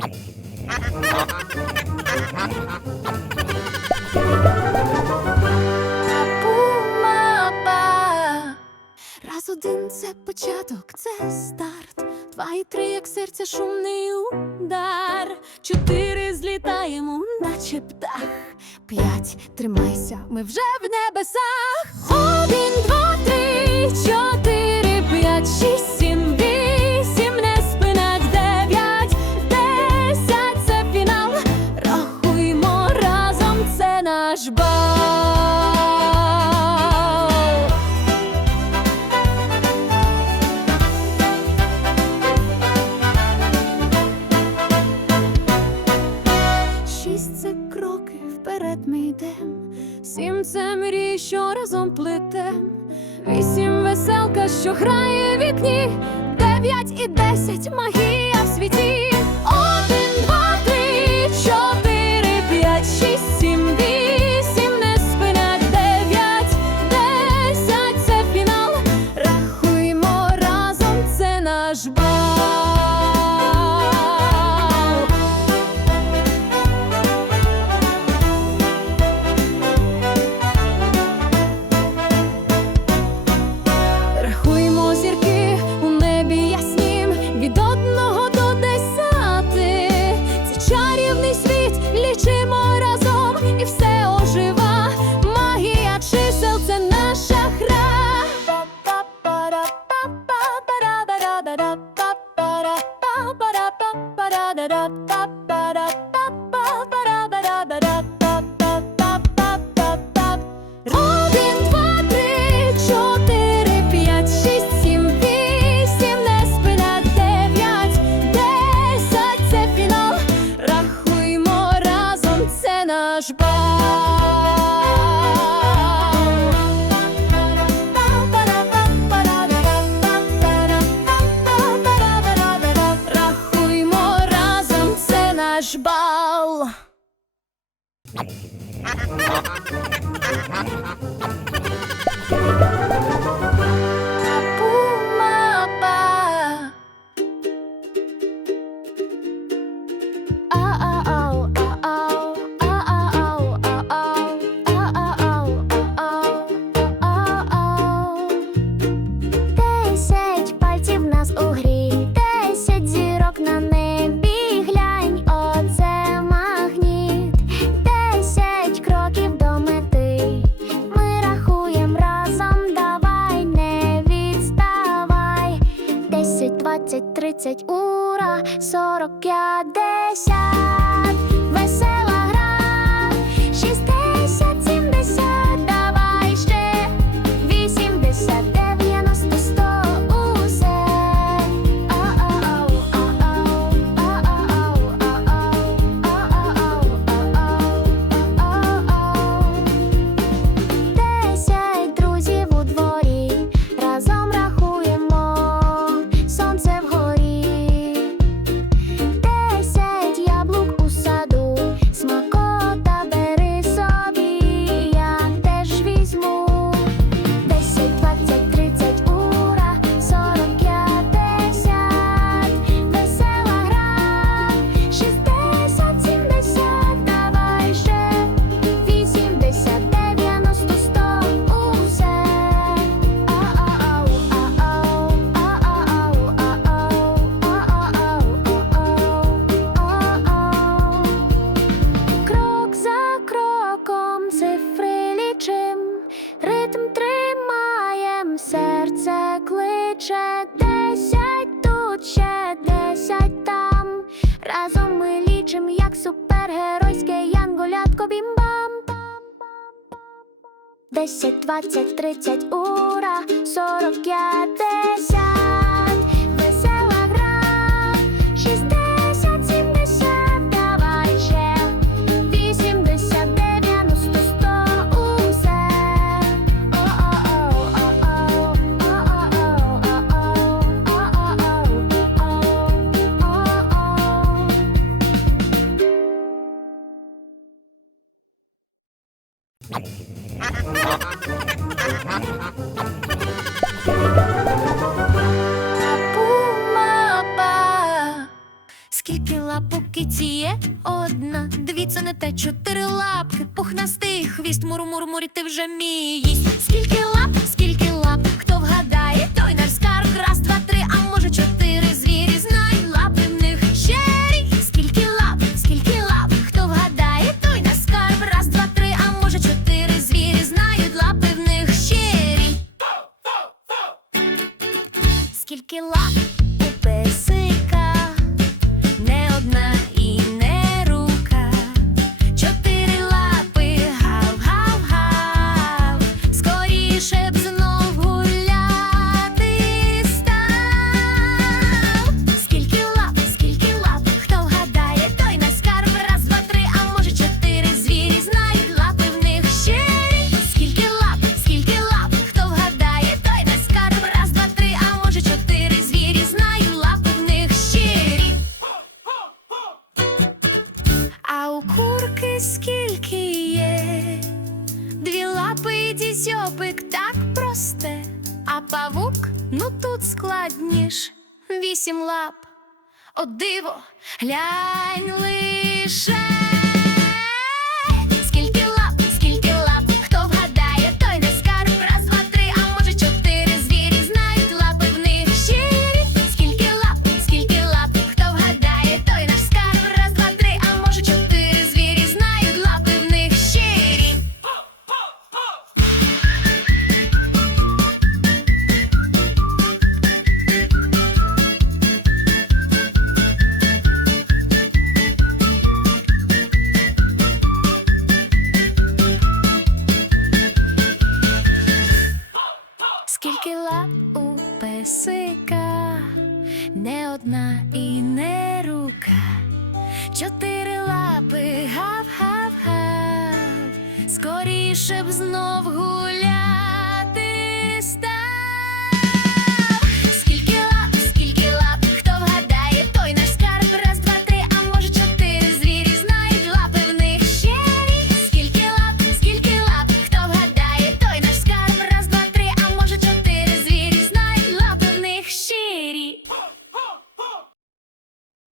Раз один це початок, це старт. Два і три, як серця, шумний удар. Чотири злітаємо, наче птах. П'ять тримайся, ми вже в небесах. Один, два, три, чотири, п'ять, шість. Сім це мрій, що разом плите, вісім веселка, що грає вікні, дев'ять і десять магія в світі. Ha ha ha! тридцять, ура, сорок п'ятдесят. Скачем, як супергеройське янголятко бім-бам. Десять, двадцять, тридцять, ура, сорок п'ятдесят. Киці є одна, дві це не те, чотири лапки, пухнастий хвіст, мур-мур-мур, ти вже мій. Скільки лап, скільки лап, хто вгадає, той наш скарб, раз, два, три, а може чотири звірі? Знають лапи в них щирі. Скільки лап, скільки лап, хто вгадає, той наш скарб, раз, два, три, а може чотири звірі? Знають лапи в них щирі. Скільки лап лапи і так просте, а павук ну тут складніш. Вісім лап, о диво, глянь лише. Песика, не одна і не рука, чотири лапи, гав-гав-гав, скоріше б знов гуляти